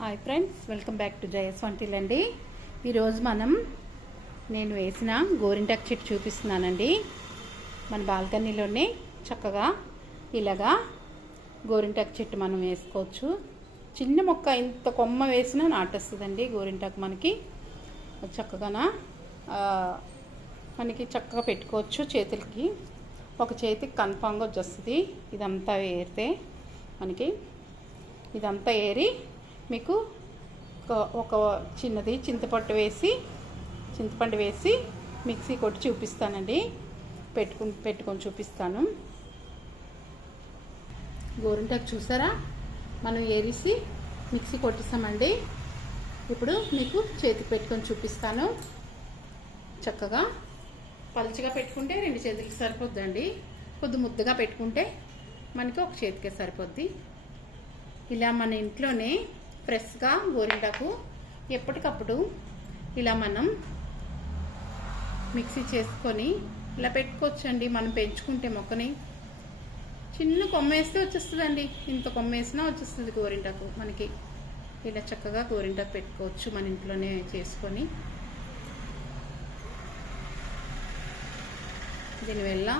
Hi friends welcome back to జయస్ వంటిల్ అండి. ఈరోజు మనం నేను వేసిన గోరింటాకు చెట్టు చూపిస్తున్నానండి. మన బాల్కనీలోనే చక్కగా ఇలాగా గోరింటాకు చెట్టు మనం వేసుకోవచ్చు. చిన్న మొక్క ఇంత కొమ్మ వేసినా నాటేస్తుందండి గోరింటాకు మనకి. అది చక్కగా మనకి చక్కగా పెట్టుకోవచ్చు చేతులకి. ఒక చేతికి కన్ఫామ్గా వచ్చేస్తుంది. ఇదంతా ఏరితే మనకి ఇదంతా ఏరి మీకు ఒక- చిన్నది చింతపట్టు వేసి చింతపండు వేసి మిక్సీ కొట్టి చూపిస్తానండి. పెట్టుకుని పెట్టుకొని చూపిస్తాను. గోరింటాకు చూసారా? మనం ఏరిసి మిక్సీ కొట్టిస్తామండి ఇప్పుడు మీకు చేతికి పెట్టుకొని చూపిస్తాను. చక్కగా పలుచగా పెట్టుకుంటే రెండు చేతులకి సరిపోద్దండి. కొద్ది ముద్దగా పెట్టుకుంటే మనకి ఒక చేతికే సరిపోద్ది. ఇలా మన ఇంట్లోనే ఫ్రెష్గా గోరింటాకు ఎప్పటికప్పుడు ఇలా మనం మిక్సీ చేసుకొని ఇలా పెట్టుకోవచ్చండి. మనం పెంచుకుంటే మొక్కని చిన్న కొమ్మ వేస్తే వచ్చేస్తుందండి. ఇంత కొమ్మ వేసినా వచ్చేస్తుంది గోరింటాకు మనకి. ఇలా చక్కగా గోరింటాకు పెట్టుకోవచ్చు మన ఇంట్లోనే చేసుకొని. దీనివల్ల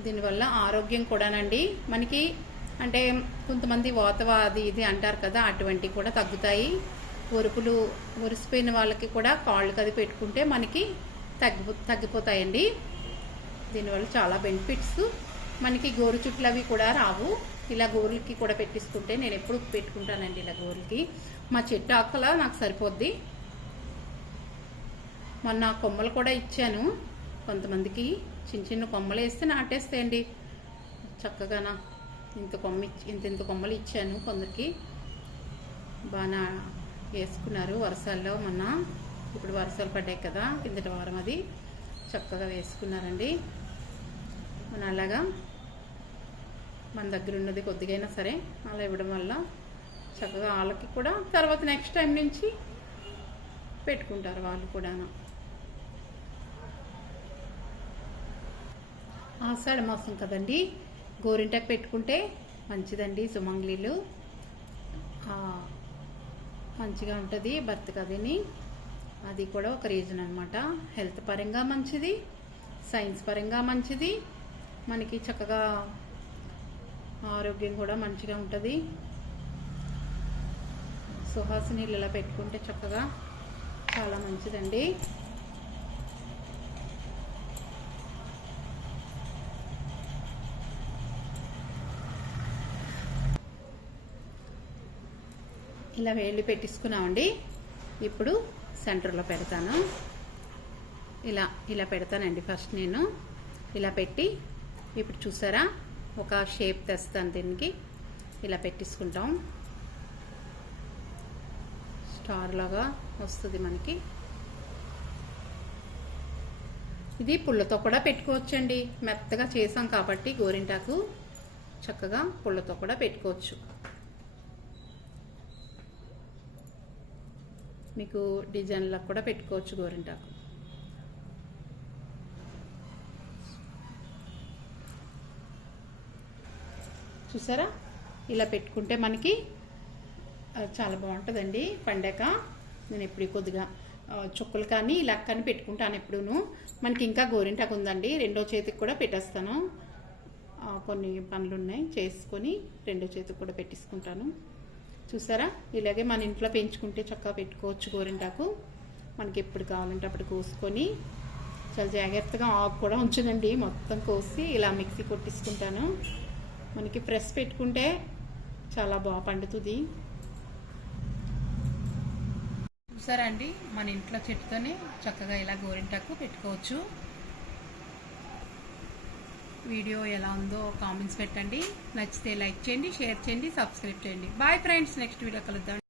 దీనివల్ల ఆరోగ్యం కూడానండి. మనకి అంటే కొంతమంది వాతవ అది ఇది అంటారు కదా అటువంటివి కూడా తగ్గుతాయి. ఒరుపులు ఒరిసిపోయిన వాళ్ళకి కూడా కాళ్ళు కది పెట్టుకుంటే మనకి తగ్గిపో తగ్గిపోతాయండి. దీనివల్ల చాలా బెనిఫిట్స్. మనకి గోరు చుట్లు అవి కూడా రావు. ఇలా గోరులకి కూడా పెట్టించుకుంటే నేను ఎప్పుడు పెట్టుకుంటానండి ఇలా గోరులకి. మా చెట్టు ఆకల నాకు సరిపోద్ది. మొన్న కొమ్మలు కూడా ఇచ్చాను. కొంతమందికి చిన్న చిన్న కొమ్మలు వేస్తే నాటేస్తాయండి. చక్కగానా ఇంత కొమ్మ ఇంత ఇంత కొమ్మలు ఇచ్చాను కొందరికి. బాగా వేసుకున్నారు వర్షాల్లో మొన్న. ఇప్పుడు వర్షాలు పడ్డాయి కదా కిందటి వారం అది. చక్కగా వేసుకున్నారండి. మన అలాగా మన దగ్గర ఉన్నది కొద్దిగైనా సరే అలా ఇవ్వడం వల్ల చక్కగా వాళ్ళకి కూడా తర్వాత నెక్స్ట్ టైం నుంచి పెట్టుకుంటారు వాళ్ళు కూడా ఆషాఢ మాసం కదండి. గోరింటాకు పెట్టుకుంటే మంచిదండి సుమంగ్లీలు. మంచిగా ఉంటుంది భర్త కదని అది కూడా ఒక రీజన్ అనమాట హెల్త్ పరంగా మంచిది సైన్స్ పరంగా మంచిది. మనకి చక్కగా ఆరోగ్యం కూడా మంచిగా ఉంటుంది. సుహాసినీళ్ళు ఇలా పెట్టుకుంటే చక్కగా చాలా మంచిదండి. ఇలా వేళ్ళు పెట్టించుకున్నామండి. ఇప్పుడు సెంటర్లో పెడతాను. ఇలా ఇలా పెడతానండి ఫస్ట్ నేను. ఇలా పెట్టి ఇప్పుడు చూసారా? ఒక షేప్ తెస్తాను దీనికి. ఇలా పెట్టించుకుంటాం. స్టార్ లాగా వస్తుంది మనకి. ఇది పుల్లతో కూడా పెట్టుకోవచ్చండి. మెత్తగా చేసాం కాబట్టి గోరింటాకు చక్కగా పుల్లతో కూడా పెట్టుకోవచ్చు. మీకు డిజైన్లకు కూడా పెట్టుకోవచ్చు గోరింటాకు. చూసారా? ఇలా పెట్టుకుంటే మనకి చాలా బాగుంటుందండి పండగ. నేను ఎప్పుడు కొద్దిగా చుక్కలు కానీ ఇలా కానీ పెట్టుకుంటాను ఎప్పుడూను. మనకి ఇంకా గోరింటాకు ఉందండి. రెండో చేతికి కూడా పెట్టేస్తాను. కొన్ని పనులు ఉన్నాయి చేసుకొని రెండో చేతికి కూడా పెట్టించుకుంటాను చూసారా? ఇలాగే మన ఇంట్లో పెంచుకుంటే చక్కగా పెట్టుకోవచ్చు గోరింటాకు. మనకి ఎప్పుడు కావాలంటే అప్పుడు కోసుకొని చాలా జాగ్రత్తగా ఆకు కూడా ఉంచుదండి. మొత్తం కోసి ఇలా మిక్సీ కొట్టించుకుంటాను. మనకి ఫ్రెష్ పెట్టుకుంటే చాలా బాగా పండుతుంది. చూసారా అండి? మన ఇంట్లో చెట్టుతోనే చక్కగా ఇలా గోరింటాకు పెట్టుకోవచ్చు. వీడియో ఎలా ఉందో కామెంట్స్ పెట్టండి. నచ్చితే లైక్ చేయండి షేర్ చేయండి సబ్స్క్రైబ్ చేయండి. బాయ్ ఫ్రెండ్స్ నెక్స్ట్ వీడియో కలుద్దాం.